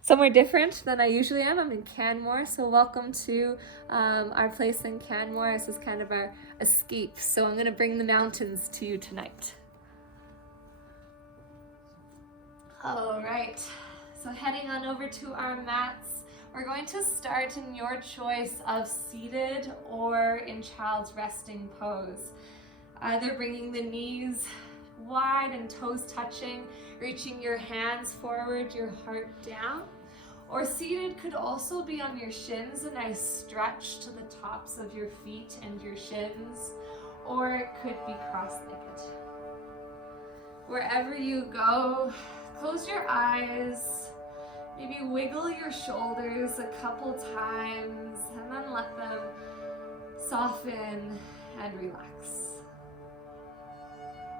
Somewhere different than I usually am. I'm in Canmore, so welcome to our place in Canmore. This is kind of our escape, so I'm going to bring the mountains to you tonight. All right, so heading on over to our mats. We're going to start in your choice of seated or in child's resting pose. Either bringing the knees wide and toes touching, reaching your hands forward, your heart down. Or seated could also be on your shins, a nice stretch to the tops of your feet and your shins, or it could be cross-legged. Wherever you go, close your eyes, maybe wiggle your shoulders a couple times, and then let them soften and relax.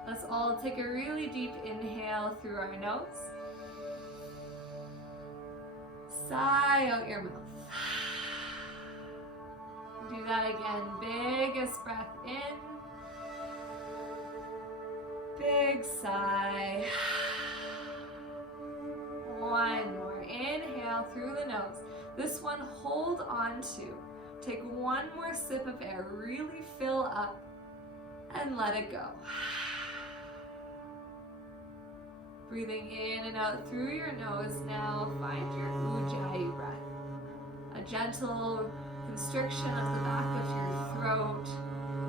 Let's all take a really deep inhale through our nose. Sigh out your mouth. Do that again. Biggest breath in. Big sigh. One more. Inhale through the nose. This one hold on to. Take one more sip of air. Really fill up and let it go. Breathing in and out through your nose now, find your Ujjayi breath. A gentle constriction of the back of your throat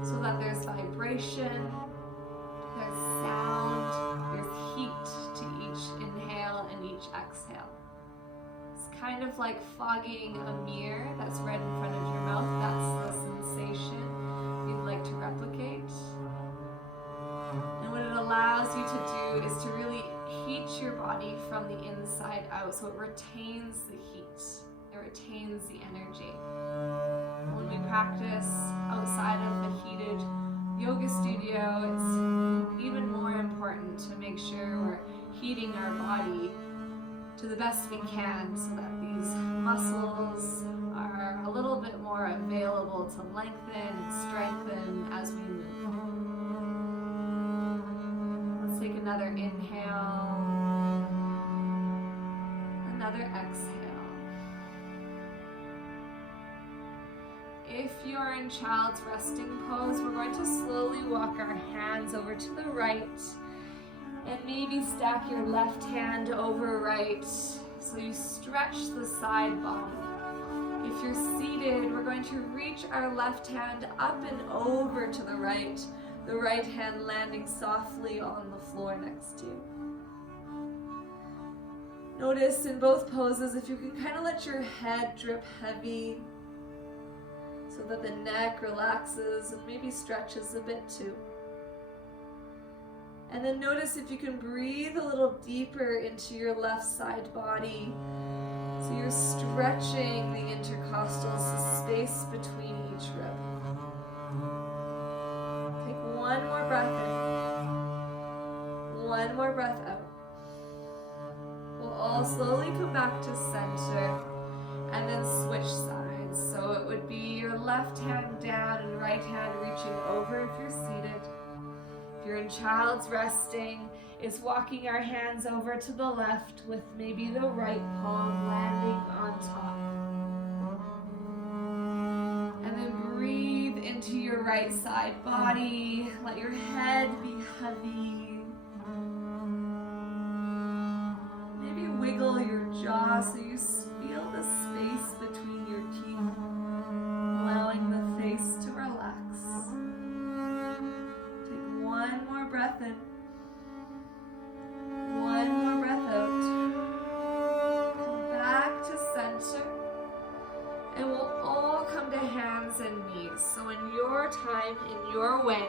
so that there's vibration, there's sound, there's heat to each inhale and each exhale. It's kind of like fogging a mirror that's right in front of your mouth. That's the sensation you'd like to replicate. And what it allows you to do is to really heat your body from the inside out, so it retains the heat, it retains the energy. When we practice outside of a heated yoga studio, it's even more important to make sure we're heating our body to the best we can so that these muscles are a little bit more available to lengthen and strengthen as we move. Take another inhale, another exhale. If you're in child's resting pose, we're going to slowly walk our hands over to the right and maybe stack your left hand over right so you stretch the side body. If you're seated, we're going to reach our left hand up and over to the right hand landing softly on the floor next to you. Notice in both poses if you can kind of let your head drip heavy so that the neck relaxes and maybe stretches a bit too. And then notice if you can breathe a little deeper into your left side body so you're stretching the intercostals, the space between each rib. One more breath in. One more breath out. We'll all slowly come back to center and then switch sides. So it would be your left hand down and right hand reaching over if you're seated. If you're in child's resting, it's walking our hands over to the left with maybe the right palm landing on top. Into your right side body. Let your head be heavy. Maybe wiggle your jaw so you feel the space between your teeth, allowing the face to relax. Take one more breath in. One more breath out. Come back to center. And we'll all come to hands and knees. So in your time, in your way,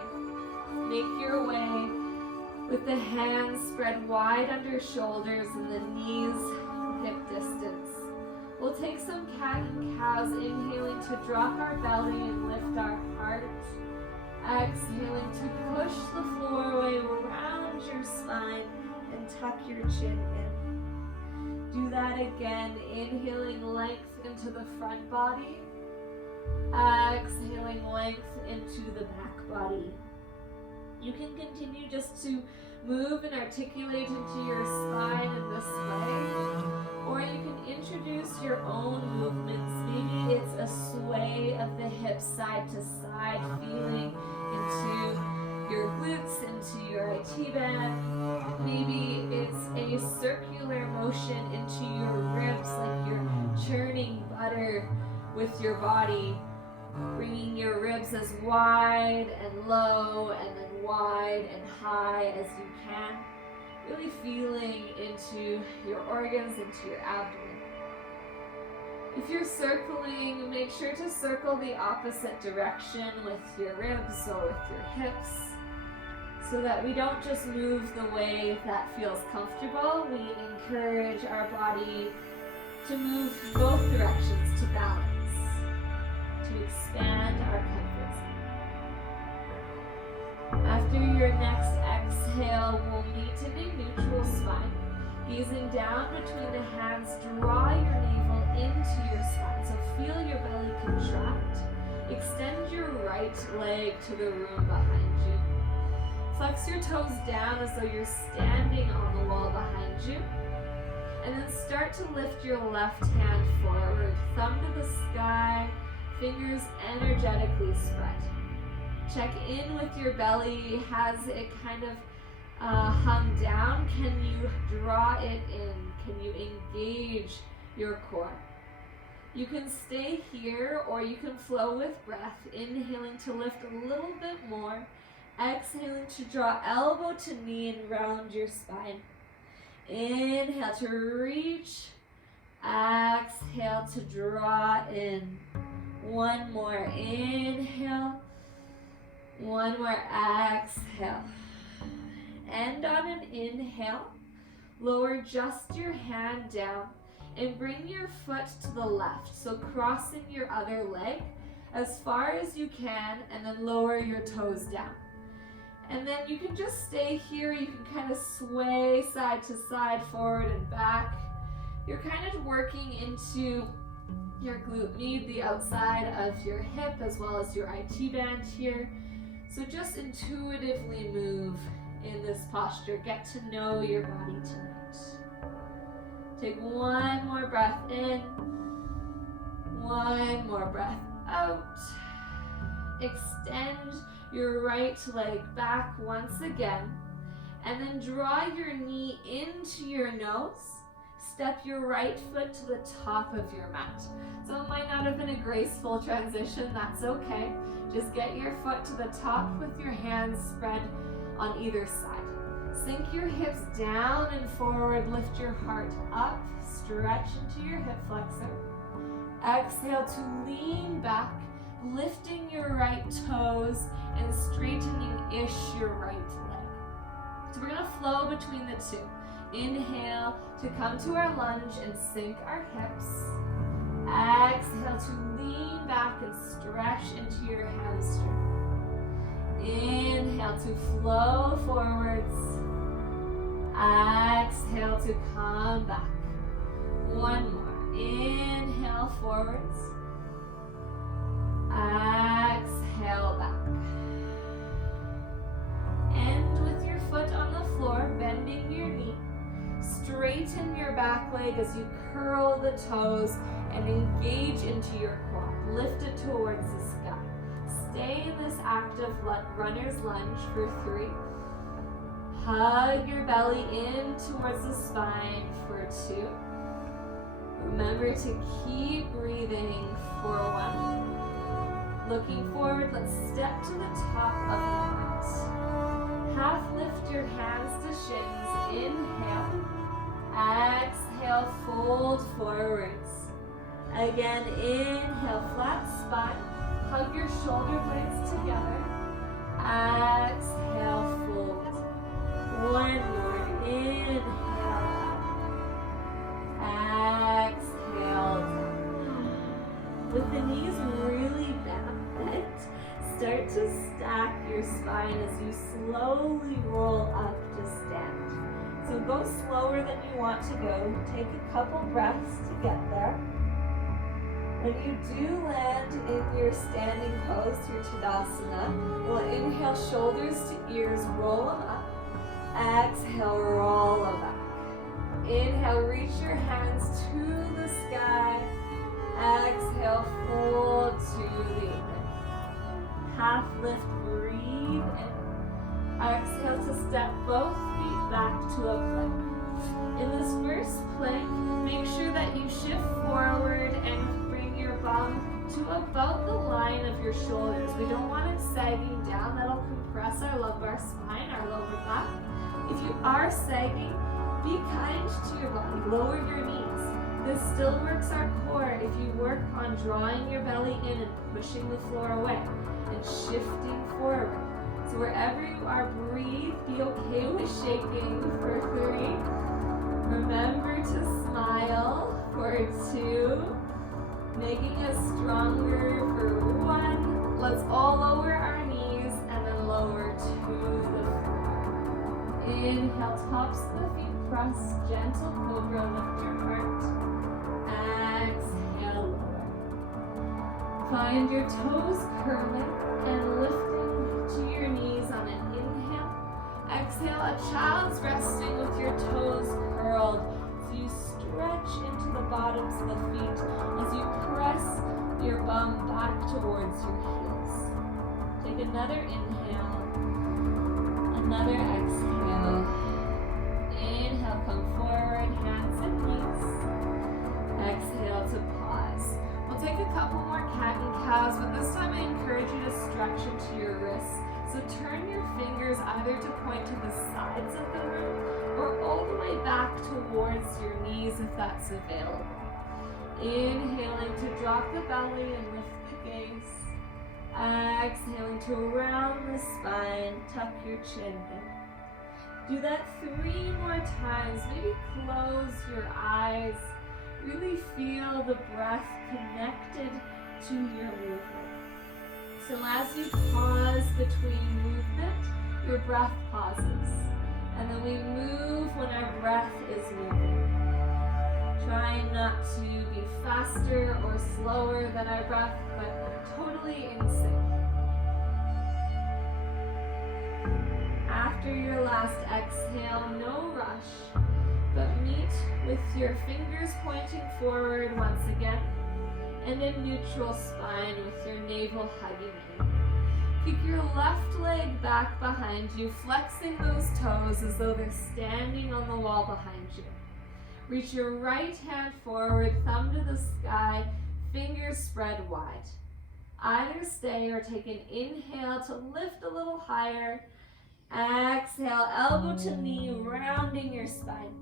make your way with the hands spread wide under shoulders and the knees hip distance. We'll take some cat and cows, inhaling to drop our belly and lift our heart. Exhaling to push the floor away around your spine and tuck your chin in. Do that again, inhaling length into the front body, exhaling length into the back body. You can continue just to move and articulate into your spine in this way, or your own movements. Maybe it's a sway of the hips side to side, feeling into your glutes, into your IT band. Maybe it's a circular motion into your ribs, like you're churning butter with your body, bringing your ribs as wide and low and then wide and high as you can. Really feeling into your organs, into your abdomen. If you're circling, make sure to circle the opposite direction with your ribs or with your hips, so that we don't just move the way that feels comfortable. We encourage our body to move both directions, to balance, to expand our comfort zone. After your next exhale, we'll meet in a neutral spine. Gazing down between the hands, draw your navel into your spine. So feel your belly contract. Extend your right leg to the room behind you. Flex your toes down as though you're standing on the wall behind you. And then start to lift your left hand forward, thumb to the sky, fingers energetically spread. Check in with your belly. Has it kind of hung down? Can you draw it in? Can you engage your core? You can stay here or you can flow with breath, inhaling to lift a little bit more, exhaling to draw elbow to knee and round your spine. Inhale to reach, exhale to draw in. One more inhale, one more exhale. End on an inhale, lower just your hand down and bring your foot to the left. So crossing your other leg as far as you can and then lower your toes down. And then you can just stay here. You can kind of sway side to side, forward and back. You're kind of working into your glute med, the outside of your hip, as well as your IT band here. So just intuitively move in this posture. Get to know your body tonight. Take one more breath in, one more breath out. Extend your right leg back once again, and then draw your knee into your nose. Step your right foot to the top of your mat. So it might not have been a graceful transition, that's okay. Just get your foot to the top with your hands spread on either side. Sink your hips down and forward, lift your heart up, stretch into your hip flexor. Exhale to lean back, lifting your right toes and straightening-ish your right leg. So we're gonna flow between the two. Inhale to come to our lunge and sink our hips. Exhale to lean back and stretch into your hamstring. Inhale to flow forwards. Exhale to come back. One more. Inhale forwards. Exhale back. End with your foot on the floor, bending your knee. Straighten your back leg as you curl the toes and engage into your quad. Lift it towards the sky. Stay in this active runner's lunge for 3. Hug your belly in towards the spine for 2. Remember to keep breathing for 1. Looking forward, let's step to the top of the mat. Half lift your hands to shins. Inhale. Exhale, fold forwards. Again, inhale, flat spine. Hug your shoulder blades together. Exhale, fold. One more. Inhale up. Exhale down. With the knees really bent, start to stack your spine as you slowly roll up to stand. So go slower than you want to go. Take a couple breaths to get there. When you do land in your standing pose, your Tadasana, we'll inhale shoulders to ears, roll them up. Exhale, roll them back. Inhale, reach your hands to the sky. lift, breathe in. Exhale to step both feet back to a plank. In this first plank, make sure that you shift forward and bring your bum to about the line of your shoulders. We don't want it sagging down. That'll compress our lumbar spine, our lower back. If you are sagging, be kind to your body. Lower your knees. This still works our core if you work on drawing your belly in and pushing the floor away and shifting forward. So wherever you are, breathe. Be okay with shaking for 3. Remember to smile for 2. Making us stronger for 1. Let's all lower our knees and then lower to the floor. Inhale, tops of the feet press, gentle cobra, lift your heart. Exhale, lower. Find your toes curling and lifting to your knees on an inhale. Exhale, a child's resting with your toes curled. So you stretch into the bottoms of the feet as you press your bum back towards your heels. Take another inhale, another exhale. Inhale, come forward, hands and knees. Exhale to pause. We'll take a couple more cat and cows, but this time I encourage you to stretch into your wrists. So turn your fingers either to point to the sides of the room or all the way back towards your knees if that's available. Inhaling to drop the belly and lift the gaze. Exhaling to round the spine, tuck your chin in. Do that 3 more times. Maybe close your eyes. Really feel the breath connected to your movement. So as you pause between movement, your breath pauses. And then we move when our breath is moving. Trying not to be faster or slower than our breath, but totally in sync. After your last exhale, no rush, but meet with your fingers pointing forward once again, and a neutral spine with your navel hugging in. Keep your left leg back behind you, flexing those toes as though they're standing on the wall behind you. Reach your right hand forward, thumb to the sky, fingers spread wide. Either stay or take an inhale to lift a little higher. Exhale, elbow to knee, rounding your spine.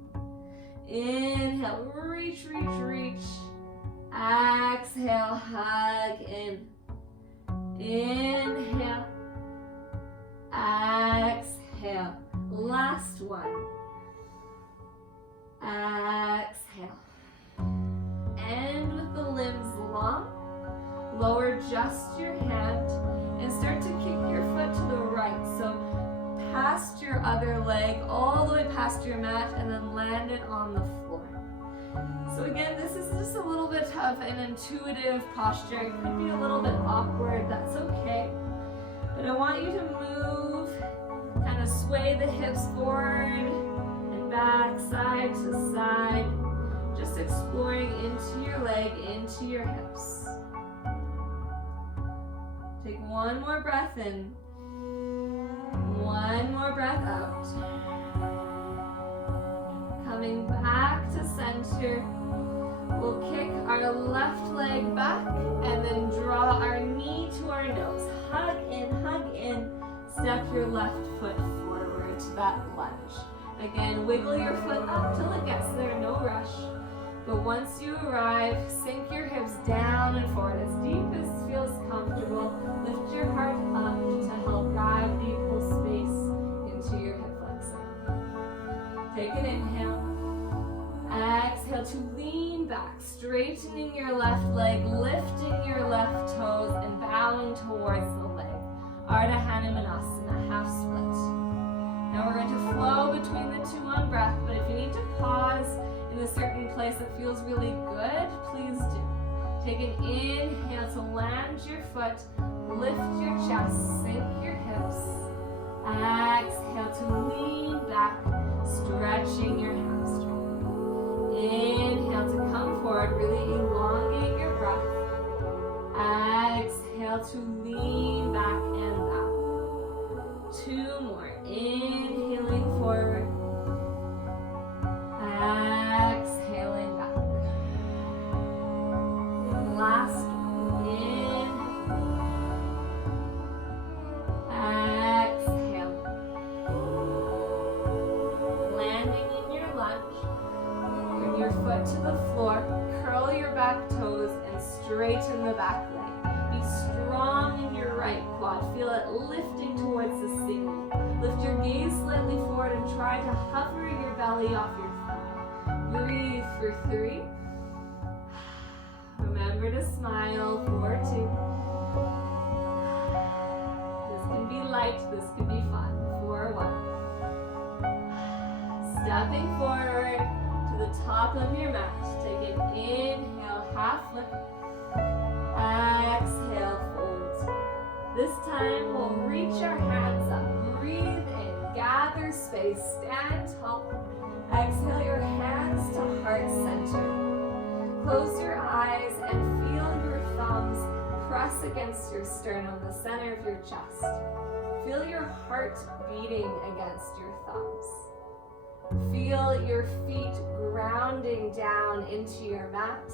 Inhale, reach, reach, reach. Exhale, hug in. Inhale. Exhale. Last one. Exhale. End with the limbs long. Lower just your hand and start to kick your foot to the right. So past your other leg, all the way past your mat, and then land it on the floor. So again, this is just a little bit of an intuitive posture. It could be a little bit awkward, that's okay. But I want you to move, kind of sway the hips forward and back, side to side. Just exploring into your leg, into your hips. Take one more breath in. One more breath out. Coming back to center. We'll kick our left leg back and then draw our knee to our nose. Hug in, step your left foot forward to that lunge. Again, wiggle your foot up till it gets there, no rush. But once you arrive, sink your hips down and forward as deep as feels comfortable. Lift your heart up to help gravity pull space into your hip flexor. Take an inhale. Exhale to lean back, straightening your left leg, lifting your left toes, and bowing towards the leg. Ardha Chandrasana, half split. Now we're going to flow between the two on breath, but if you need to pause in a certain place that feels really good, please do. Take an inhale to land your foot, lift your chest, sink your hips. Exhale to lean back, stretching your hamstring. Inhale to come forward, really elongate your breath. Exhale to lean back and back. floor, curl your back toes and straighten the back leg. Be strong in your right quad. Feel it lifting towards the ceiling. Lift your gaze slightly forward and try to hover your belly off your thigh. Breathe for 3. Remember to smile for 2. This can be light, this can be fun. For 1. Stepping forward to the top of your mat. Take an inhale, half lift. Exhale, fold. This time we'll reach our hands up. Breathe in, gather space, stand tall. Exhale your hands to heart center. Close your eyes and feel your thumbs press against your sternum, the center of your chest. Feel your heart beating against your thumbs. Feel your feet grounding down into your mat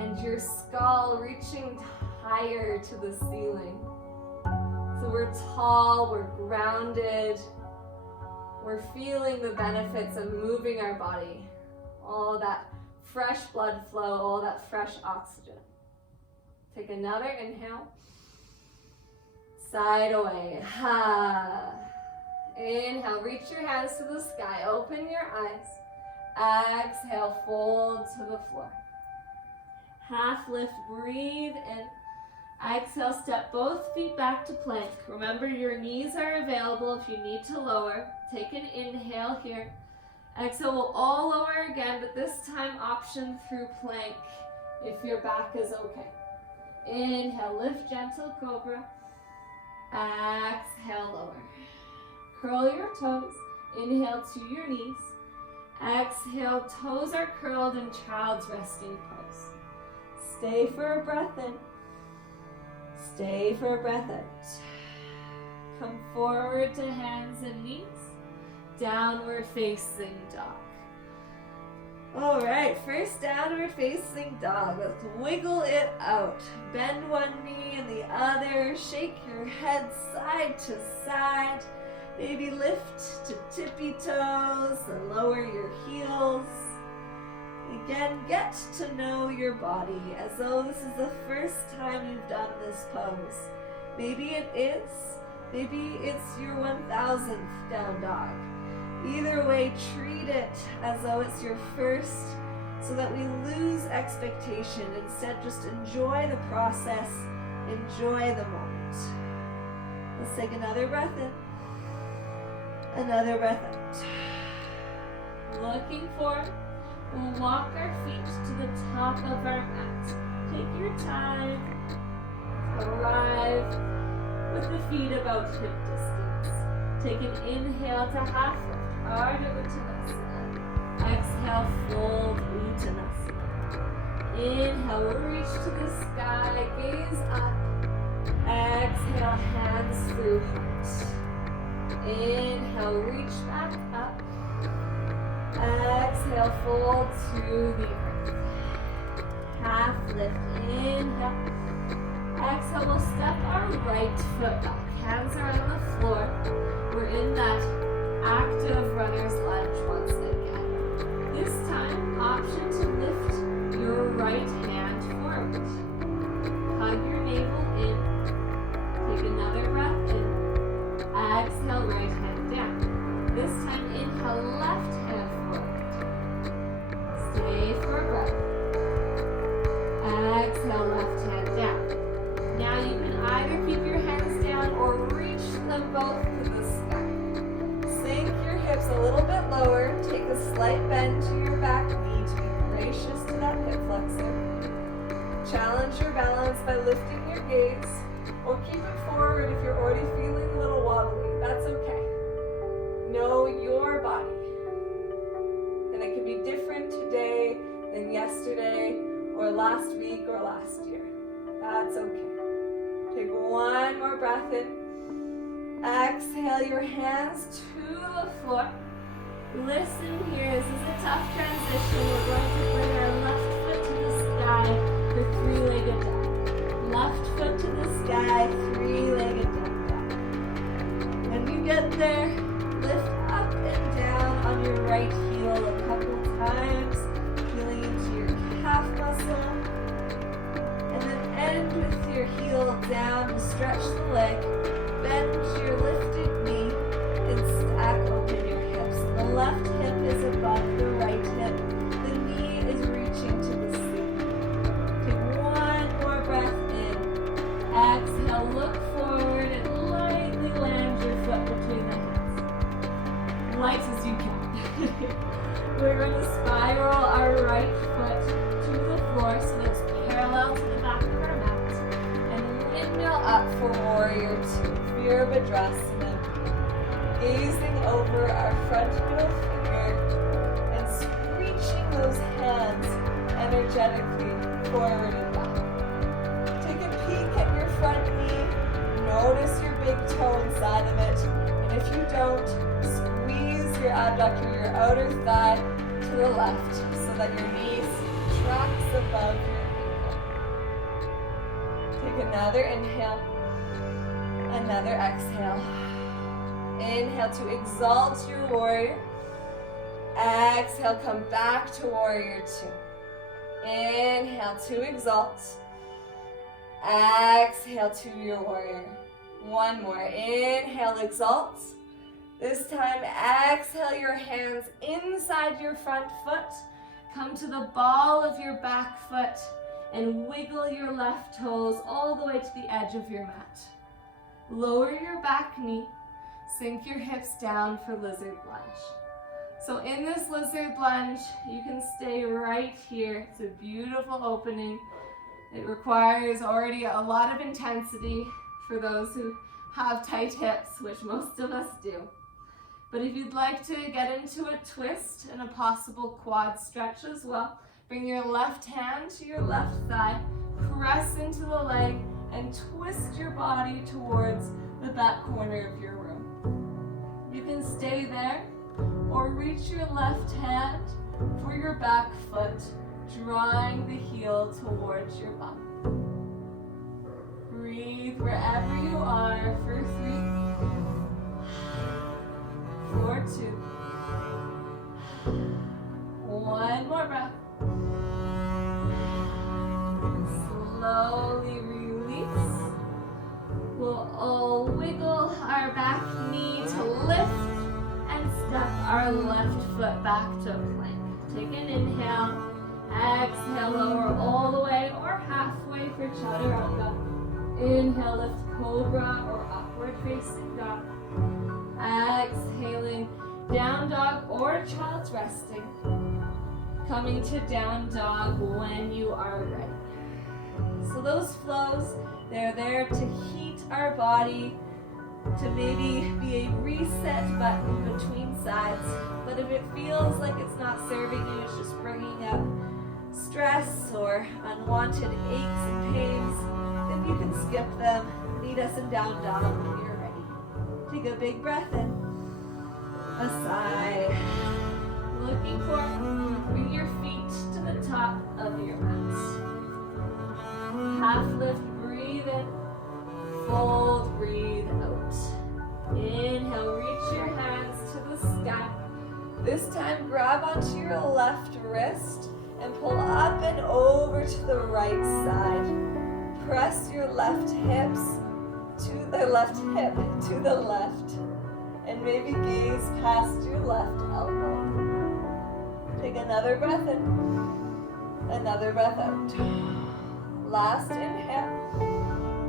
and your skull reaching higher to the ceiling. So we're tall, we're grounded, we're feeling the benefits of moving our body. All that fresh blood flow, all that fresh oxygen. Take another inhale. Side away. Inhale, reach your hands to the sky. Open your eyes. Exhale, fold to the floor. Half lift, breathe in. Exhale, step both feet back to plank. Remember, your knees are available if you need to lower. Take an inhale here. Exhale, we'll all lower again, but this time option through plank if your back is okay. Inhale, lift, gentle cobra. Exhale, lower. Curl your toes. Inhale to your knees. Exhale, toes are curled in child's resting pose. Stay for a breath in. Stay for a breath out. Come forward to hands and knees. Downward facing dog. All right, first downward facing dog. Let's wiggle it out. Bend one knee and the other. Shake your head side to side. Maybe lift to tippy toes and lower your heels. Again, get to know your body as though this is the first time you've done this pose. Maybe it is. Maybe it's your 1000th down dog. Either way, treat it as though it's your first so that we lose expectation. Instead, just enjoy the process, enjoy the moment. Let's take another breath in, another breath out. Looking forward, we'll walk our feet to the top of our mat. Take your time, arrive with the feet about hip distance. Take an inhale to half lift. Ardha Chandrasana. Exhale, fold Uttanasana. Inhale, reach to the sky, gaze up. Exhale, hands through heart. Inhale, reach back up. Exhale, fold to the earth. Half lift, inhale. Exhale, we'll step our right foot back. Hands are on the floor. We're in that active runner's lunge once again. This time, option to lift your right hand forward. Hug your navel in. Take another breath in. Exhale, right hand down. This time, inhale, left hand forward. Stay for a breath. Exhale, left hand down. Now you can either keep your hands down or reach them both to the sky. Sink your hips a little bit lower. Take a slight bend to your back knee to be gracious to that hip flexor. Challenge your balance by lifting your gaze, or keep it forward if you're already feeling a little wobbly. That's okay. Know your body. And it can be different today than yesterday, or last week, or last year. That's okay. Take one more breath in. Exhale your hands to the floor. Listen here, this is a tough transition. We're going to bring our left foot to the sky for three-legged dog. Left foot to the sky, three-legged dog. When you get there, lift up and down on your right heel a couple times, feeling into your down to stretch the leg. Bend your lifted knee and stack open your hips. The left hip is above the right hip. The knee is reaching to the seat. Take one more breath in. Exhale, look forward and lightly land your foot between the hands. Light as you can. We're going to spiral our right foot to the floor so that it's parallel to the back of our mat. And windmill up for warrior two. Virabhadrasana. Gazing over our front middle finger and reaching those hands energetically forward and back. Take a peek at your front knee. Notice your big toe inside of it. And if you don't, squeeze your abductor, your outer thigh to the left so that your knees tracks above your ankle. Take another inhale, another exhale. Inhale to exalt your warrior. Exhale, come back to warrior two. Inhale to exalt. Exhale to your warrior. One more. Inhale, exalt. This time, exhale your hands inside your front foot. Come to the ball of your back foot and wiggle your left toes all the way to the edge of your mat. Lower your back knee. Sink your hips down for lizard lunge. So in this lizard lunge, you can stay right here. It's a beautiful opening. It requires already a lot of intensity for those who have tight hips, which most of us do. But if you'd like to get into a twist and a possible quad stretch as well, bring your left hand to your left thigh, press into the leg, and twist your body towards the back corner of your room. You can stay there or reach your left hand for your back foot, drawing the heel towards your bum. Breathe wherever you are for 3, for 2. One more breath. Slowly release. We'll all wiggle our back knee to lift and step our left foot back to plank. Take an inhale. Exhale, lower all the way or halfway for Chaturanga. Inhale, lift cobra or upward facing dog. Exhaling, down dog or child's resting. Coming to down dog when you are ready. So those flows, they're there to heat our body, to maybe be a reset button between sides. But if it feels like it's not serving you, it's just bringing up stress or unwanted aches and pains, then you can skip them. Meet us in down dog when you're ready. Take a big breath in. A sigh. Looking forward. Bring your feet to the top of your mat. Half lift, breathe in. Fold, breathe out. Inhale, reach your hands to the sky. This time, grab onto your left wrist and pull up and over to the right side. Press your left hip to the left. And maybe gaze past your left elbow. Take another breath in, another breath out. Last inhale.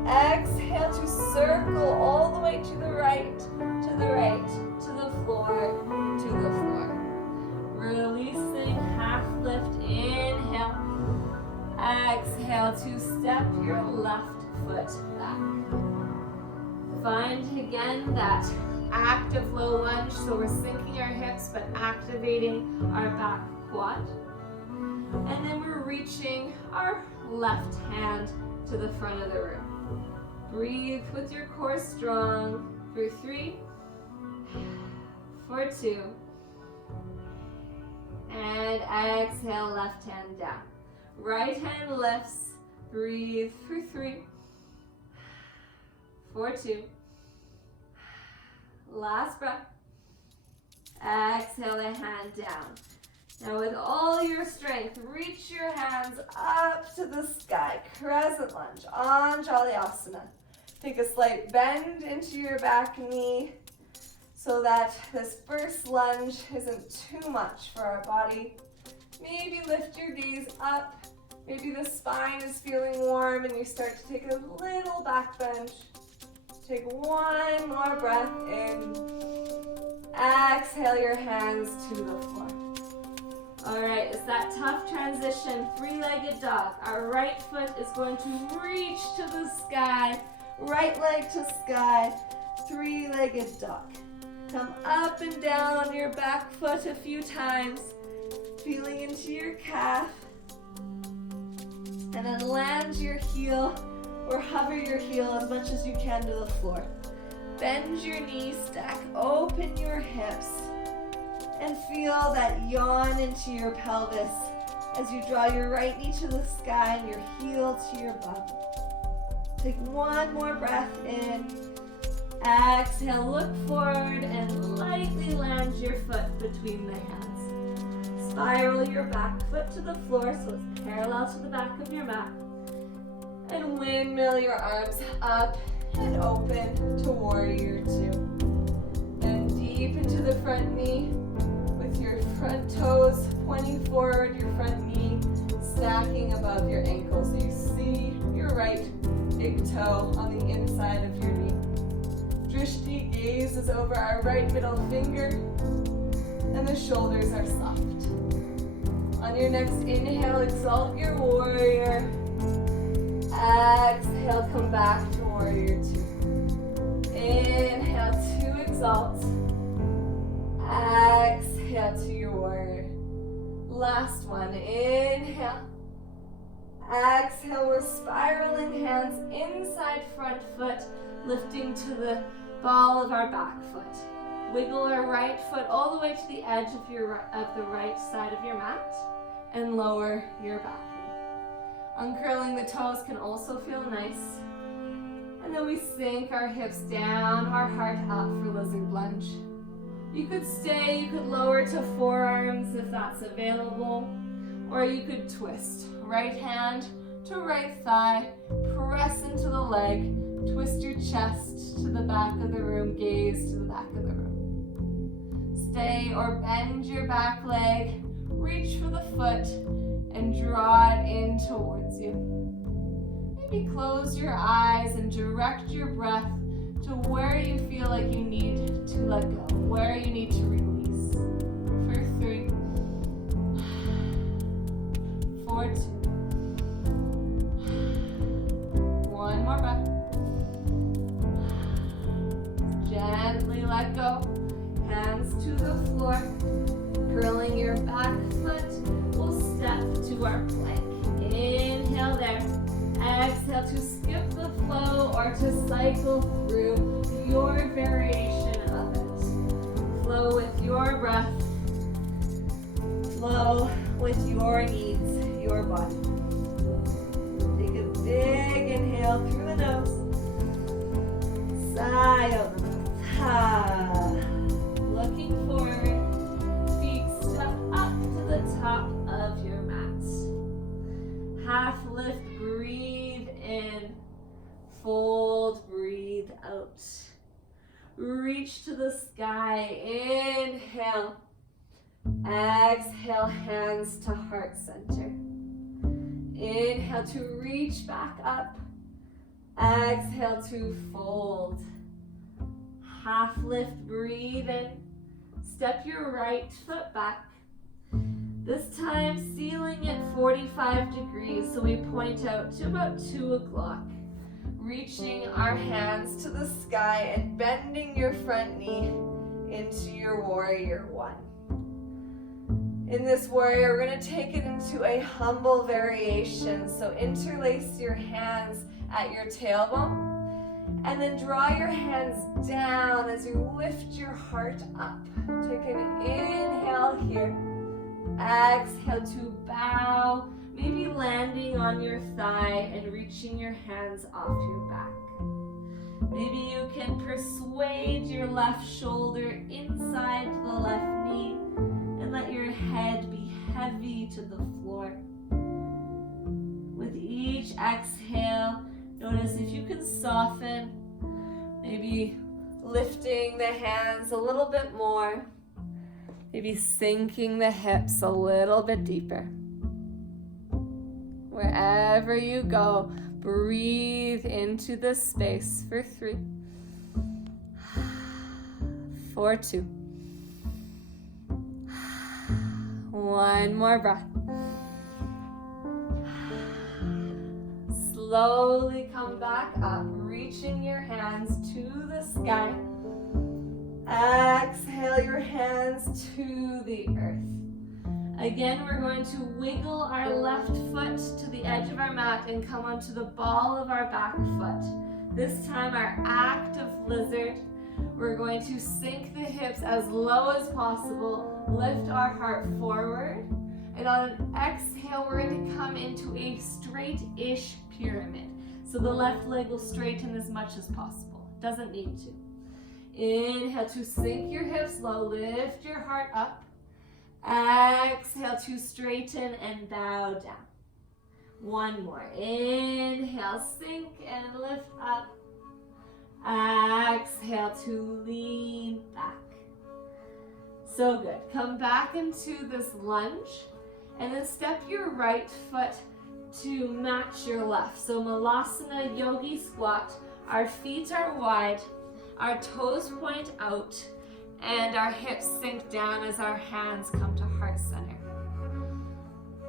Exhale to circle all the way to the right, to the right, to the floor, to the floor. Releasing, half lift, inhale. Exhale to step your left foot back. Find again that active low lunge, so we're sinking our hips but activating our back quad. And then we're reaching our left hand to the front of the room. Breathe with your core strong for 3, for 2, and exhale, left hand down. Right hand lifts, breathe for 3, for 2, last breath. Exhale the hand down. Now with all your strength, reach your hands up to the sky. Crescent lunge, Anjalayasana. Take a slight bend into your back knee so that this first lunge isn't too much for our body. Maybe lift your gaze up. Maybe the spine is feeling warm and you start to take a little back bend. Take one more breath in. Exhale your hands to the floor. All right, it's that tough transition, three-legged dog. Our right foot is going to reach to the sky. Right leg to sky, three-legged dog. Come up and down on your back foot a few times, feeling into your calf. And then land your heel or hover your heel as much as you can to the floor. Bend your knees, stack open your hips, and feel that yawn into your pelvis as you draw your right knee to the sky and your heel to your bum. Take one more breath in. Exhale, look forward and lightly land your foot between the hands. Spiral your back foot to the floor so it's parallel to the back of your mat. And windmill your arms up and open to warrior two. Then deep into the front knee with your front toes pointing forward, your front knee stacking above your ankle. So you see your right big toe on the inside of your knee. Drishti gaze is over our right middle finger and the shoulders are soft. On your next inhale, exalt your warrior. Exhale, come back to warrior two. Inhale to exalt. Exhale to your warrior. Last one, inhale. Exhale, we're spiraling hands inside front foot, lifting to the ball of our back foot. Wiggle our right foot all the way to the edge of the right side of your mat and lower your back knee. Uncurling the toes can also feel nice. And then we sink our hips down, our heart up for lizard lunge. You could stay, you could lower to forearms if that's available, or you could twist. Right hand to right thigh, press into the leg, twist your chest to the back of the room, gaze to the back of the room. Stay or bend your back leg, reach for the foot, and draw it in towards you. Maybe close your eyes and direct your breath to where you feel like you need to let go, where you need to release. For 3, 4, 2. One more breath. Gently let go. Hands to the floor. Curling your back foot. We'll step to our plank. Inhale there. Exhale to skip the flow or to cycle through your variation of it. Flow with your breath. Flow with your needs, your body. Take a big inhale through the nose. Sigh out the mouth. Ha. Looking forward. Feet step up to the top of your mat. Half lift, breathe in. Fold, breathe out. Reach to the sky. Inhale. Exhale, hands to heart center. Inhale to reach back up. Exhale to fold. Half lift, breathe in. Step your right foot back. This time sealing at 45 degrees, so we point out to about 2 o'clock. Reaching our hands to the sky and bending your front knee into your warrior one. In this warrior, we're going to take it into a humble variation. So interlace your hands at your tailbone and then draw your hands down as you lift your heart up. Take an inhale here. Exhale to bow, maybe landing on your thigh and reaching your hands off your back. Maybe you can persuade your left shoulder inside the left knee and let your head be heavy to the floor. With each exhale, notice if you can soften, maybe lifting the hands a little bit more, maybe sinking the hips a little bit deeper. Wherever you go, breathe into this space for 3, for 2. One more breath. Slowly come back up, reaching your hands to the sky. Exhale your hands to the earth. Again, we're going to wiggle our left foot to the edge of our mat and come onto the ball of our back foot. This time, our active lizard. We're going to sink the hips as low as possible, lift our heart forward, and on an exhale, we're going to come into a straight-ish pyramid. So the left leg will straighten as much as possible. Doesn't need to. Inhale to sink your hips low, lift your heart up. Exhale to straighten and bow down. One more. Inhale, sink and lift up. Exhale to lean back. So good. Come back into this lunge and then step your right foot to match your left. So Malasana Yogi Squat. Our feet are wide, our toes point out, and our hips sink down as our hands come to heart center.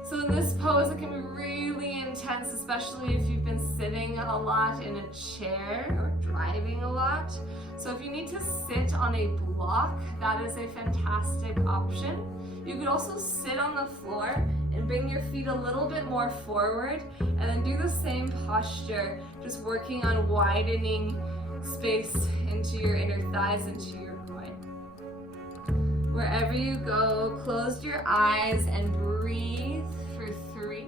So in this pose, it can be really intense, especially if you've been sitting a lot in a chair or driving a lot. So if you need to sit on a block, that is a fantastic option. You could also sit on the floor and bring your feet a little bit more forward, and then do the same posture, just working on widening space into your inner thighs, into your wherever you go, close your eyes and breathe for 3.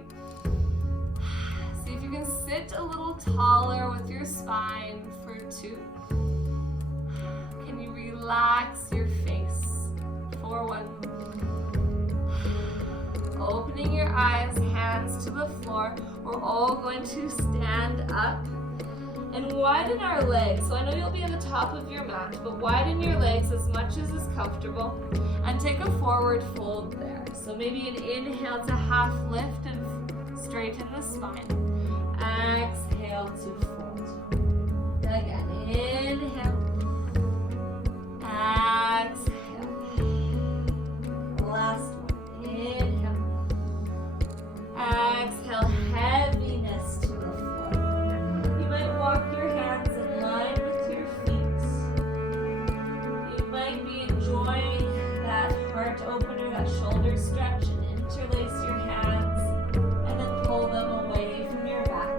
See if you can sit a little taller with your spine for 2. Can you relax your face for 1? Opening your eyes, hands to the floor. We're all going to stand up and widen our legs. So I know you'll be at the top of your mat, but widen your legs as much as is comfortable and take a forward fold there. So maybe an inhale to half lift and straighten the spine. Exhale to fold. Again, inhale. Exhale. Last one. Inhale. Exhale. Heaviness to the floor. You might walk your hands in line with your feet. You might be enjoying that heart opener, that shoulder stretch, and interlace your hands and then pull them away from your back.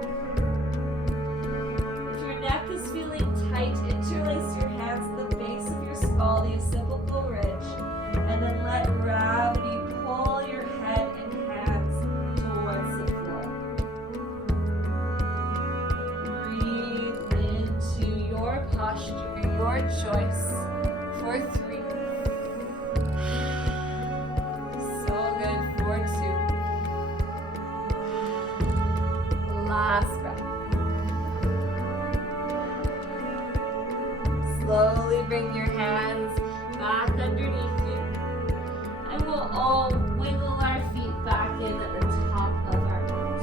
If your neck is feeling tight, interlace your hands at the base of your skull, the occipital ridge, and then let gravity pull your head and hands towards the floor. Breathe into your posture, your choice, for 3. So good, for 2. Last breath. Slowly bring your hands back underneath you, and we'll all wiggle our feet back in at the top of our mat.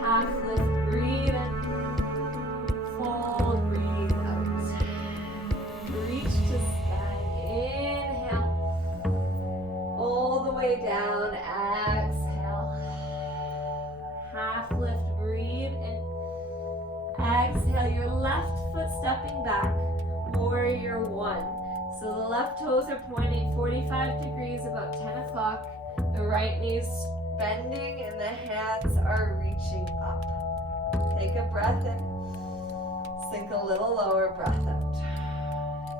Half lift, breathe in, fold, breathe out. Reach to sky, inhale, all the way down, exhale. Half lift, breathe in, exhale, your left foot stepping back, warrior 1. So the left toes are pointing 45 degrees, about 10 o'clock. The right knee's bending and the hands are reaching up. Take a breath in, sink a little lower, breath out.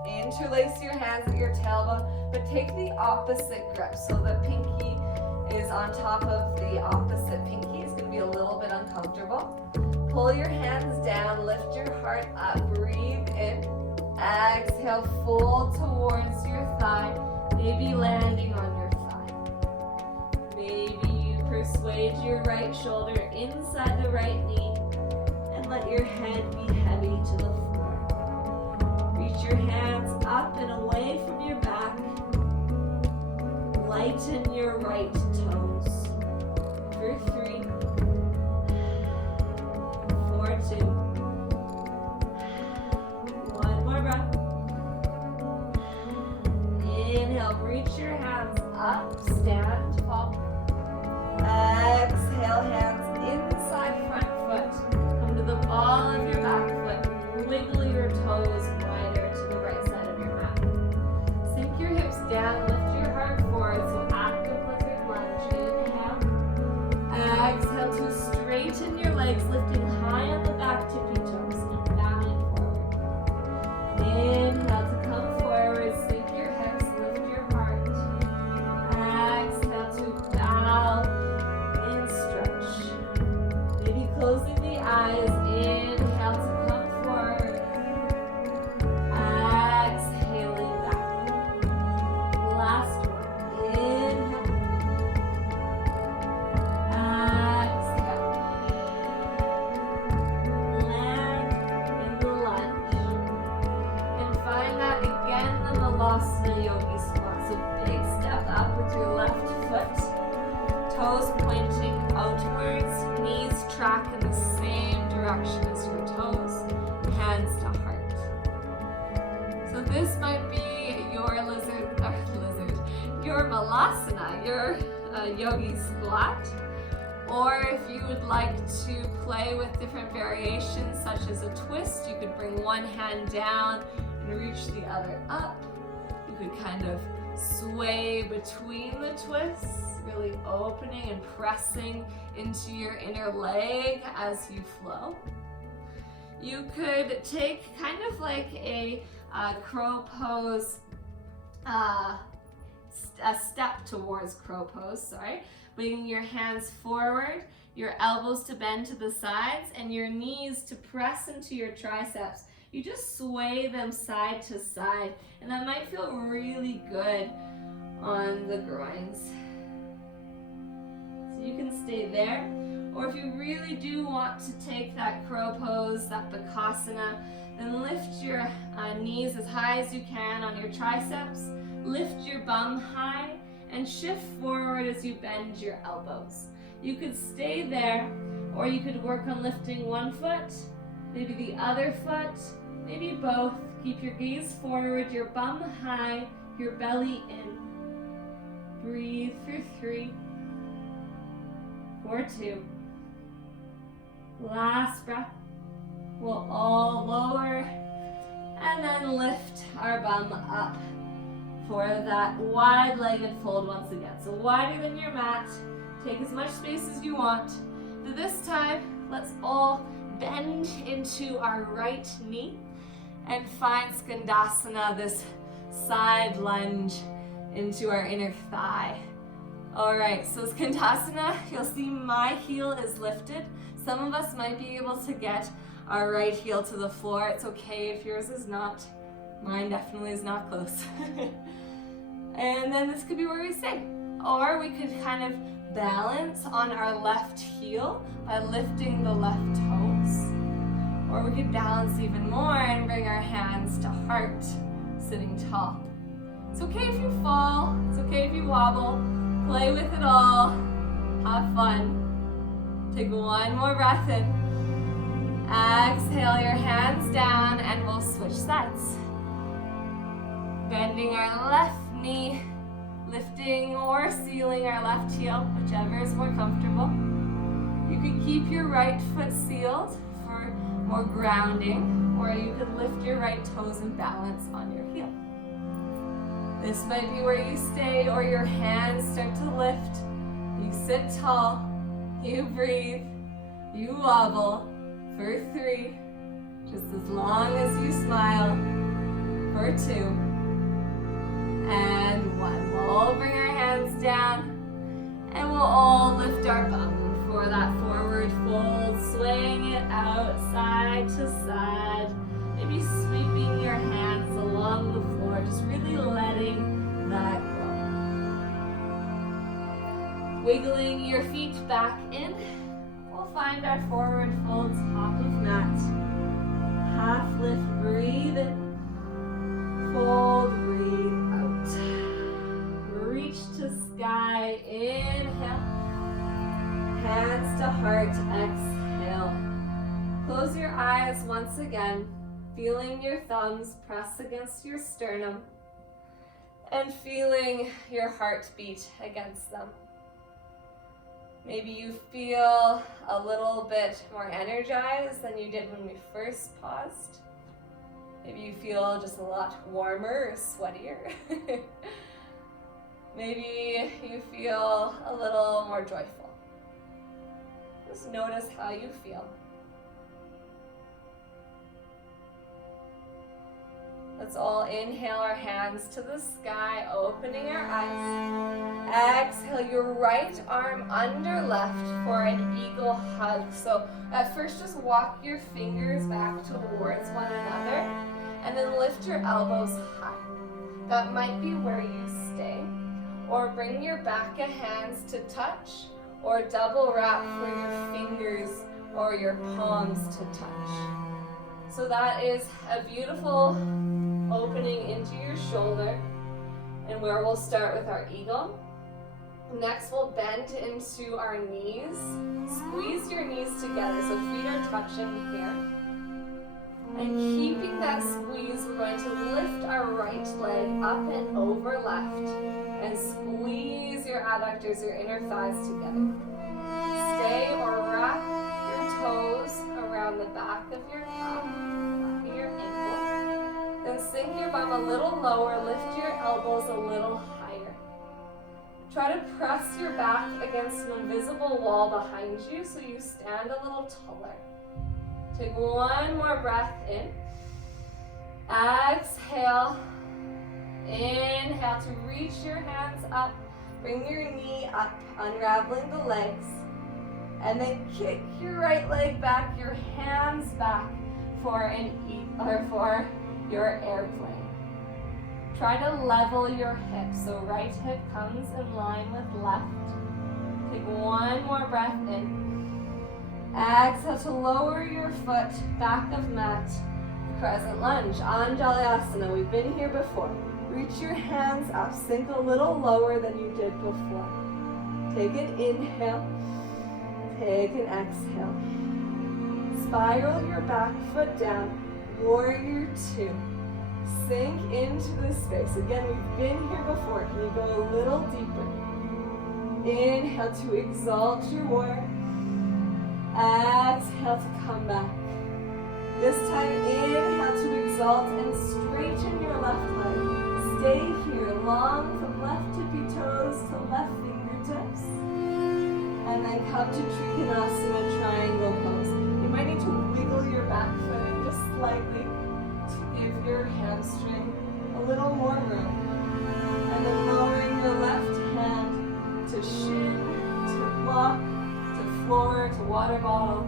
Interlace your hands at your tailbone, but take the opposite grip. So the pinky is on top of the opposite pinky. It's going to be a little bit uncomfortable. Pull your hands down, lift your heart up, breathe in. Exhale, fold towards your thigh, maybe landing on your thigh. sway to your right shoulder inside the right knee and let your head be heavy to the floor. Reach your hands up and away from your back. Lighten your right toes. For 3, 4, 2. One more breath. Inhale, reach your hands up, stand tall. Exhale, hands inside front foot. Come to the ball of your back foot. Wiggle your toes wider to the right side of your mat. Sink your hips down, lift your heart forward, so active lizard lunge. Inhale. Exhale to straighten your legs, lifting high on the back tippy toes and bowing forward. Inhale to come forward, sink your hips, lift your heart. Exhale to bow and stretch. Maybe closing the eyes. Inhale to come forward. Exhaling back. Last one. Inhale. Exhale. Land in the lunge. And find that again in the Balasana Yogi squat. So big step up with your left foot. Toes pointing outwards. Knees track in the same direction as your toes. Hands to heart. So this might be your your Balasana, your yogi squat. Or if you would like to play with different variations such as a twist, you could bring one hand down and reach the other up. You could kind of sway between the twists, really opening and pressing into your inner leg as you flow. You could take kind of like a crow pose, a step towards crow pose, sorry. Bringing your hands forward, your elbows to bend to the sides, and your knees to press into your triceps. You just sway them side to side, and that might feel really good on the groins. So you can stay there. Or if you really do want to take that crow pose, that Bakasana, then lift your knees as high as you can on your triceps. Lift your bum high and shift forward as you bend your elbows. You could stay there, or you could work on lifting one foot, maybe the other foot, maybe both. Keep your gaze forward, your bum high, your belly in. Breathe for 3, 4, 2. Last breath. We'll all lower and then lift our bum up for that wide-legged fold once again. So wider than your mat. Take as much space as you want. But this time, let's all bend into our right knee and find Skandasana, this side lunge into our inner thigh. All right, so Skandasana, you'll see my heel is lifted. Some of us might be able to get our right heel to the floor. It's okay if yours is not. Mine definitely is not close. And then this could be where we stay. Or we could kind of balance on our left heel by lifting the left toes. Or we could balance even more and bring our hands to heart, sitting tall. It's okay if you fall, it's okay if you wobble, play with it all, have fun. Take one more breath in. Exhale your hands down and we'll switch sides. Bending our left knee, lifting or sealing our left heel, whichever is more comfortable. You could keep your right foot sealed for more grounding, or you could lift your right toes and balance on your heel. This might be where you stay, or your hands start to lift. You sit tall, you breathe, you wobble for 3, just as long as you smile, for 2, and 1. We'll all bring our hands down, and we'll all lift our bum for that forward fold, swaying it out side to side, maybe sweeping your hands along the floor, just really letting that go. Wiggling your feet feet back in. We'll find our forward fold, top of mat. Half lift, breathe in. Fold, breathe out. Reach to sky, inhale. Hands to heart, exhale. Close your eyes once again, feeling your thumbs press against your sternum and feeling your heart beat against them. Maybe you feel a little bit more energized than you did when we first paused. Maybe you feel just a lot warmer or sweatier. Maybe you feel a little more joyful. Just notice how you feel. Let's all inhale our hands to the sky, opening our eyes. Exhale your right arm under left for an eagle hug. So at first just walk your fingers back towards one another and then lift your elbows high. That might be where you stay. Or bring your back of hands to touch, or double wrap for your fingers or your palms to touch. So that is a beautiful opening into your shoulder, and where we'll start with our eagle. Next we'll bend into our knees. Squeeze your knees together so feet are touching here. And keeping that squeeze, we're going to lift our right leg up and over left and squeeze your adductors, your inner thighs together. Stay or wrap your toes around the back of your calf, back of your ankle. Then sink your bum a little lower, lift your elbows a little higher. Try to press your back against an invisible wall behind you so you stand a little taller. Take one more breath in. Exhale. Inhale to reach your hands up. Bring your knee up, unraveling the legs. And then kick your right leg back, your hands back for for your airplane. Try to level your hips. So right hip comes in line with left. Take one more breath in. Exhale to lower your foot, back of mat, crescent lunge, Anjalayasana. We've been here before. Reach your hands up, sink a little lower than you did before. Take an inhale, take an exhale. Spiral your back foot down, warrior two. Sink into the space. Again, we've been here before. Can you go a little deeper? Inhale to exalt your warrior. Exhale to come back. This time, inhale to exalt and straighten your left leg. Stay here, long from left tippy toes to left fingertips. And then come to Trikonasana, triangle pose. You might need to wiggle your back foot in just slightly to give your hamstring a little more room. And then lowering your left hand to shin, to block, to floor, to water bottle.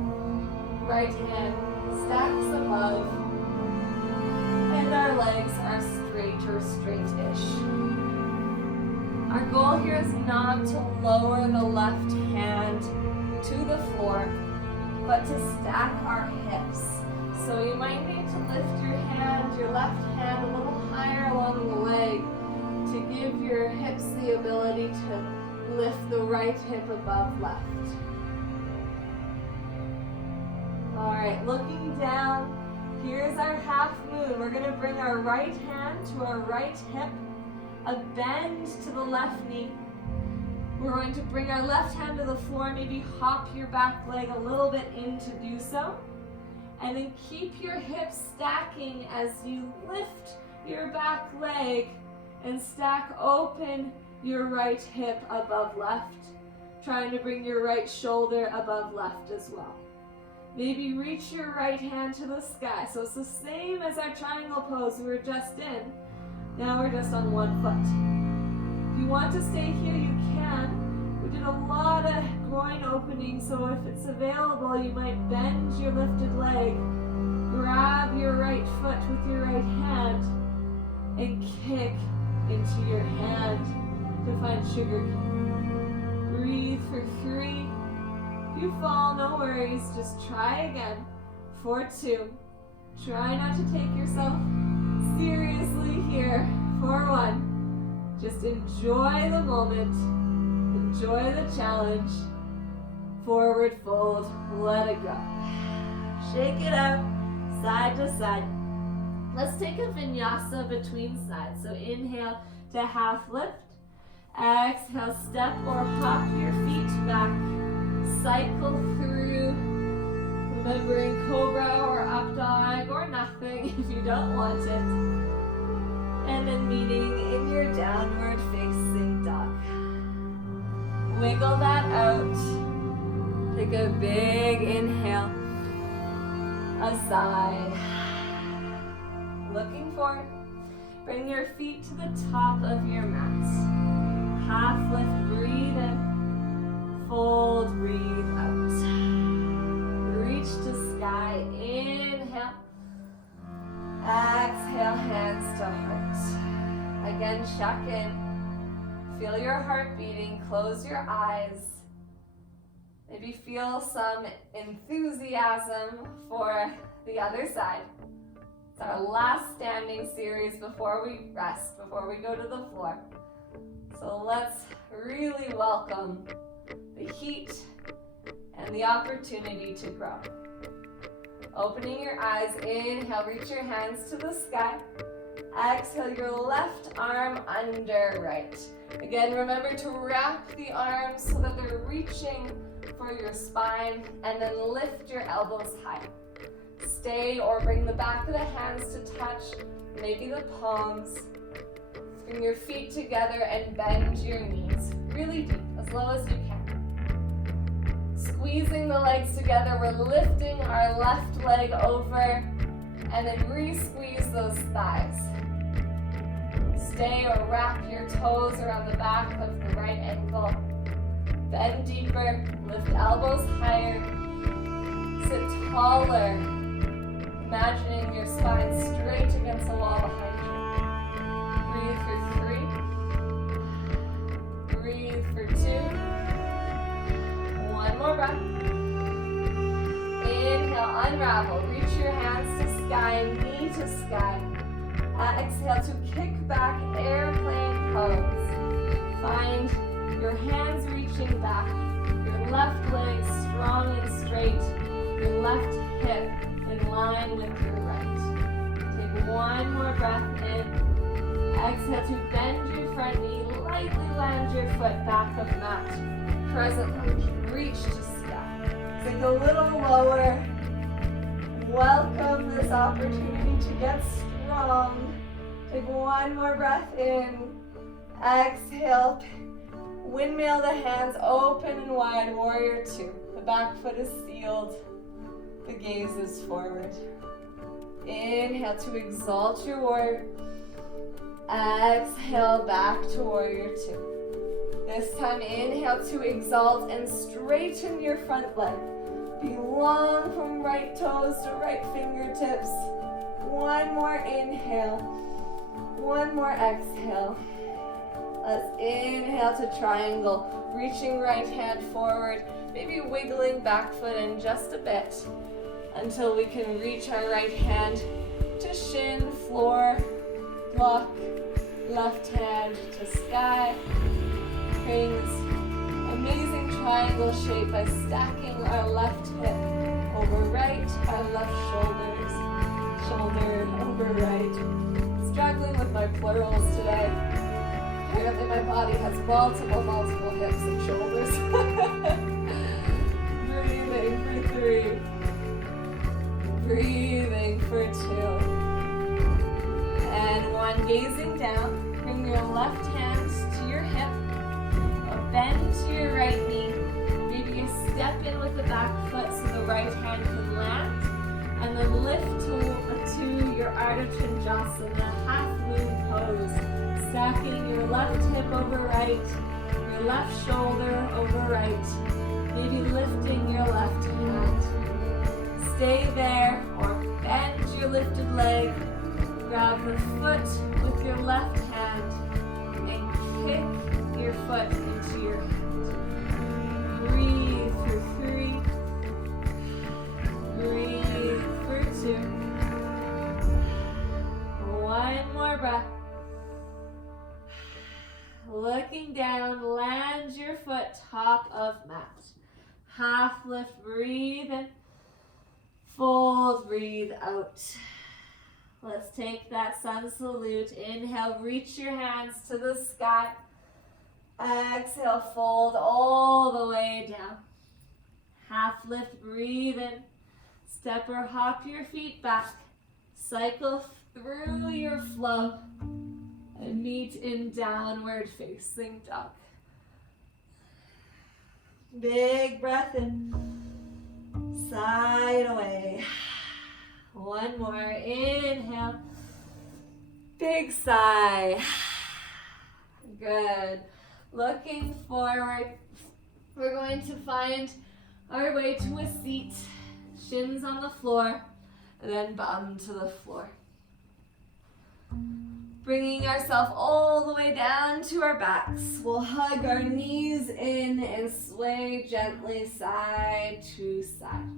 Right hand stacks above. And our legs are straight or straight-ish. Our goal here is not to lower the left hand to the floor, but to stack our hips. So you might need to lift your left hand a little higher along the leg to give your hips the ability to lift the right hip above left. All right, looking down, here's our half moon. We're going to bring our right hand to our right hip, a bend to the left knee. We're going to bring our left hand to the floor, maybe hop your back leg a little bit in to do so. And then keep your hips stacking as you lift your back leg and stack open your right hip above left, trying to bring your right shoulder above left as well. Maybe reach your right hand to the sky. So it's the same as our triangle pose we were just in. Now we're just on one foot. If you want to stay here, you can. We did a lot of groin opening, so if it's available, you might bend your lifted leg, grab your right foot with your right hand, and kick into your hand to find sugar cane. Breathe for 3, you fall, no worries. Just try again. For 2. Try not to take yourself seriously here. For 1. Just enjoy the moment. Enjoy the challenge. Forward fold. Let it go. Shake it out. Side to side. Let's take a vinyasa between sides. So inhale to half lift. Exhale, step or hop your feet back. Cycle through, remembering cobra or up dog or nothing if you don't want it. And then meeting in your downward facing dog. Wiggle that out. Take a big inhale. Aside. Looking forward. Bring your feet to the top of your mat. Half lift, breathe in. Fold, breathe out. Reach to sky. Inhale. Exhale, hands to heart. Again, check in. Feel your heart beating. Close your eyes. Maybe feel some enthusiasm for the other side. It's our last standing series before we rest, before we go to the floor. So let's really welcome the heat and the opportunity to grow. Opening your eyes, inhale, reach your hands to the sky. Exhale, your left arm under right. Again, remember to wrap the arms so that they're reaching for your spine, and then lift your elbows high. Stay or bring the back of the hands to touch, maybe the palms. Bring your feet together and bend your knees really deep, as low as you can. Squeezing the legs together, we're lifting our left leg over and then re-squeeze those thighs. Stay or wrap your toes around the back of the right ankle. Bend deeper, lift elbows higher, sit taller, imagining your spine straight against the wall behind you. Breathe for 3, breathe for 2, 1 more breath. Inhale, unravel, reach your hands to sky, knee to sky. Exhale to kick back, airplane pose. Find your hands reaching back, your left leg strong and straight, your left hip in line with your right. Take 1 more breath in. Exhale to bend your front knee, lightly land your foot back of mat. Present lunge, reach to sky. Sink a little lower. Welcome this opportunity to get strong. Take 1 more breath in. Exhale. Windmill the hands open and wide, warrior 2. The back foot is sealed, the gaze is forward. Inhale to exalt your warrior. Exhale back to warrior 2. This time inhale to exalt and straighten your front leg. Be long from right toes to right fingertips. 1 more inhale, 1 more exhale. Let's inhale to triangle, reaching right hand forward, maybe wiggling back foot in just a bit until we can reach our right hand to shin, floor, block, left hand to sky. Creating this amazing triangle shape by stacking our left hip over right, our left shoulder over right. Struggling with my plurals today. Apparently my body has multiple hips and shoulders. Breathing for 3. Breathing for 2. And 1, gazing down. Bring your left hand to your hip. Bend to your right knee. Maybe you step in with the back foot so the right hand can land. And then lift to your Ardha Chandrasana, half moon pose. Stacking your left hip over right, your left shoulder over right, maybe lifting your left hand. Stay there or bend your lifted leg, grab the foot with your left hand and kick your foot into your hand. Breathe for 3, half lift, breathe in. Fold, breathe out. Let's take that sun salute. Inhale, reach your hands to the sky. Exhale, fold all the way down. Half lift, breathe in. Step or hop your feet back. Cycle through your flow and meet in downward facing dog. Big breath in. Side away. One more. Inhale. Big sigh. Good. Looking forward. We're going to find our way to a seat. Shins on the floor. And then bum to the floor. Bringing ourselves all the way down to our backs. We'll hug our knees in and sway gently side to side.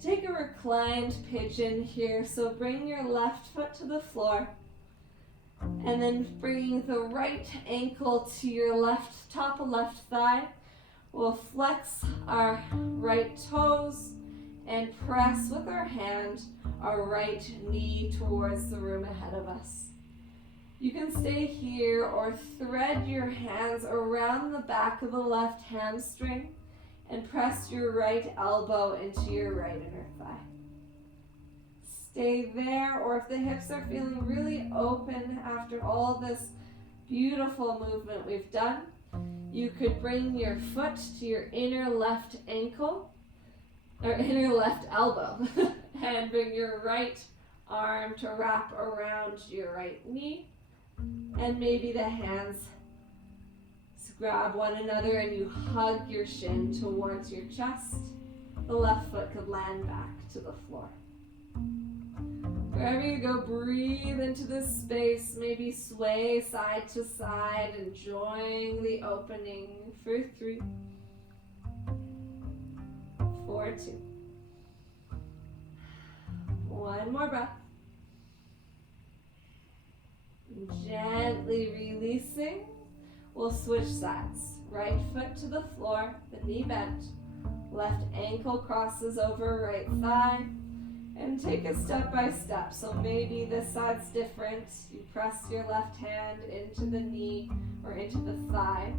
Take a reclined pigeon here, so bring your left foot to the floor, and then bringing the right ankle to your left, top of left thigh. We'll flex our right toes and press with our hand our right knee towards the room ahead of us. You can stay here or thread your hands around the back of the left hamstring and press your right elbow into your right inner thigh. Stay there, or if the hips are feeling really open after all this beautiful movement we've done, you could bring your foot to your inner left ankle, or inner left elbow, and bring your right arm to wrap around your right knee, and maybe the hands grab one another and you hug your shin towards your chest. The left foot could land back to the floor. Wherever you go, breathe into this space. Maybe sway side to side, enjoying the opening for 3, 4, 2. One more breath. Gently releasing. We'll switch sides. Right foot to the floor, the knee bent. Left ankle crosses over right thigh. And take it step by step. So maybe this side's different. You press your left hand into the knee or into the thigh,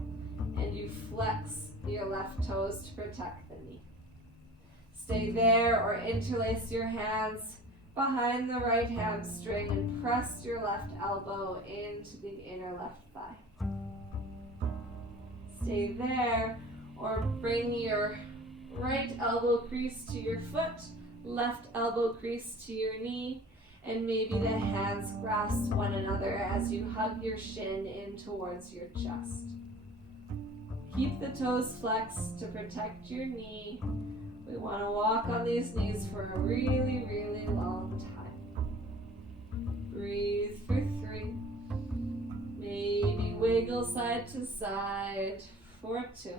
and you flex your left toes to protect the knee. Stay there or interlace your hands behind the right hamstring and press your left elbow into the inner left thigh. Stay there or bring your right elbow crease to your foot, left elbow crease to your knee, and maybe the hands grasp one another as you hug your shin in towards your chest. Keep the toes flexed to protect your knee. We want to walk on these knees for a really, really long time. Breathe for 3. Maybe wiggle side to side for 2.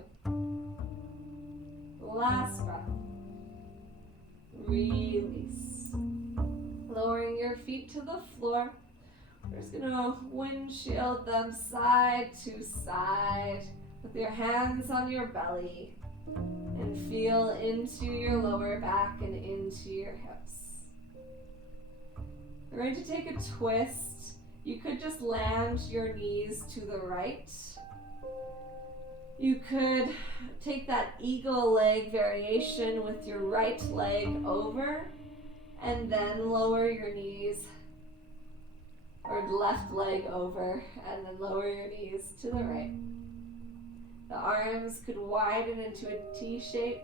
Last breath. Release. Lowering your feet to the floor. We're just going to windshield them side to side with your hands on your belly and feel into your lower back and into your hips. We're going to take a twist. You could just land your knees to the right. You could take that eagle leg variation with your right leg over and then lower your knees, or left leg over and then lower your knees to the right. The arms could widen into a T shape.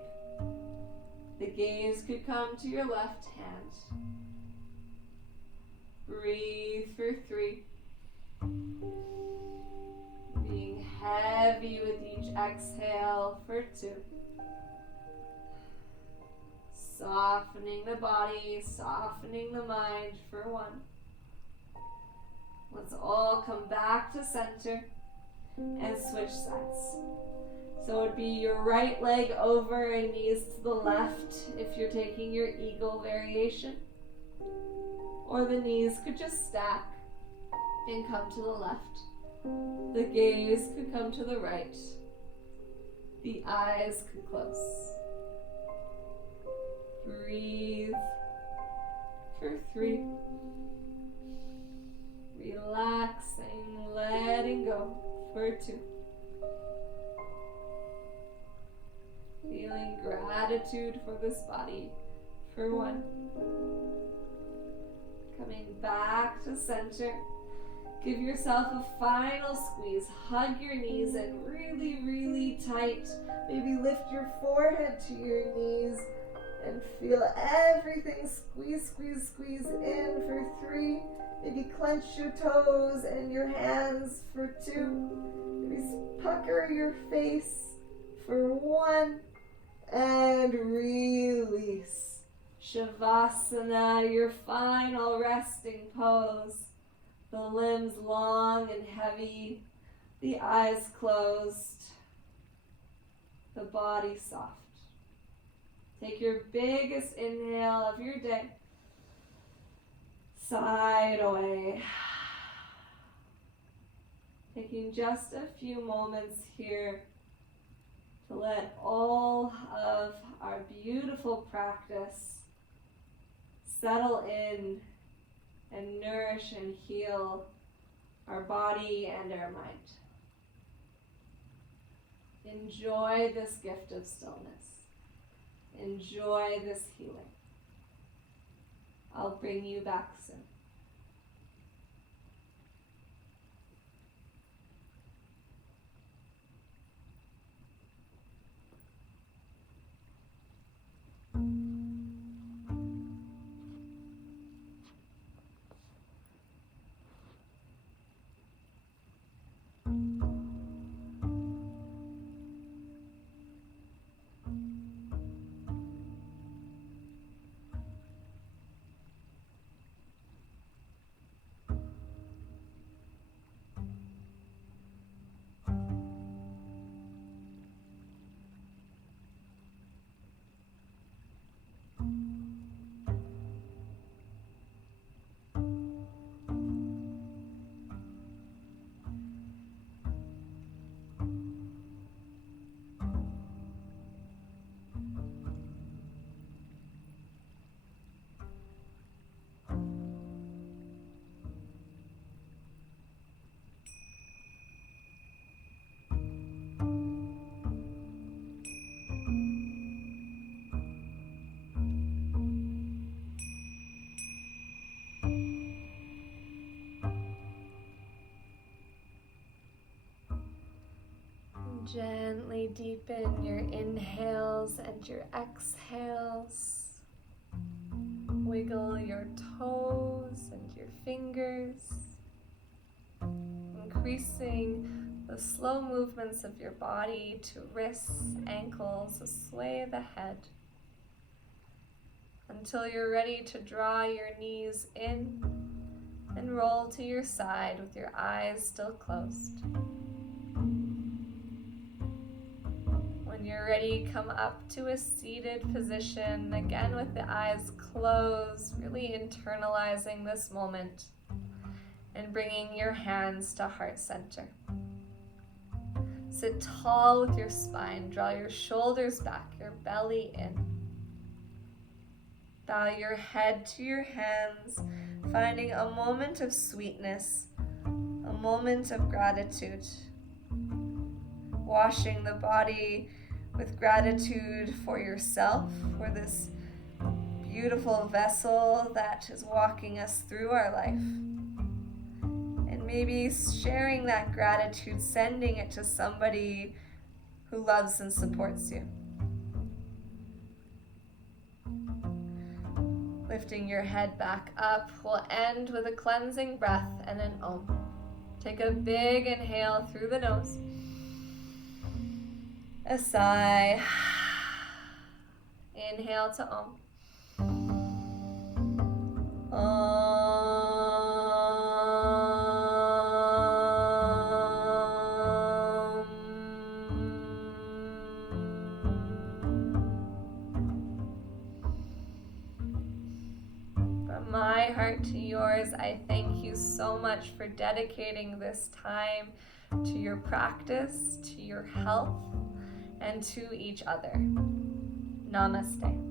The gaze could come to your left hand. Breathe for 3. Being heavy with each exhale for 2. Softening the body, softening the mind for 1. Let's all come back to center and switch sides. So it would be your right leg over and knees to the left if you're taking your eagle variation. Or the knees could just stack and come to the left. The gaze could come to the right. The eyes can close. Breathe for 3. Relaxing, letting go for 2. Feeling gratitude for this body for 1. Coming back to center. Give yourself a final squeeze. Hug your knees in really, really tight. Maybe lift your forehead to your knees and feel everything squeeze, squeeze, squeeze in for 3. Maybe clench your toes and your hands for 2. Maybe pucker your face for 1. And release. Shavasana, your final resting pose. The limbs long and heavy, the eyes closed, the body soft. Take your biggest inhale of your day. Side away. Taking just a few moments here to let all of our beautiful practice settle in and nourish and heal our body and our mind. Enjoy this gift of stillness. Enjoy this healing. I'll bring you back soon. Gently deepen your inhales and your exhales. Wiggle your toes and your fingers, increasing the slow movements of your body to wrists, ankles, sway the head, until you're ready to draw your knees in and roll to your side with your eyes still closed. When you're ready, come up to a seated position, again with the eyes closed, really internalizing this moment and bringing your hands to heart center. Sit tall with your spine, draw your shoulders back, your belly in. Bow your head to your hands, finding a moment of sweetness, a moment of gratitude. Washing the body with gratitude for yourself, for this beautiful vessel that is walking us through our life. And maybe sharing that gratitude, sending it to somebody who loves and supports you. Lifting your head back up, we'll end with a cleansing breath and an Om. Take a big inhale through the nose. A sigh. Inhale to Om. Om. From my heart to yours, I thank you so much for dedicating this time to your practice, to your health, and to each other. Namaste.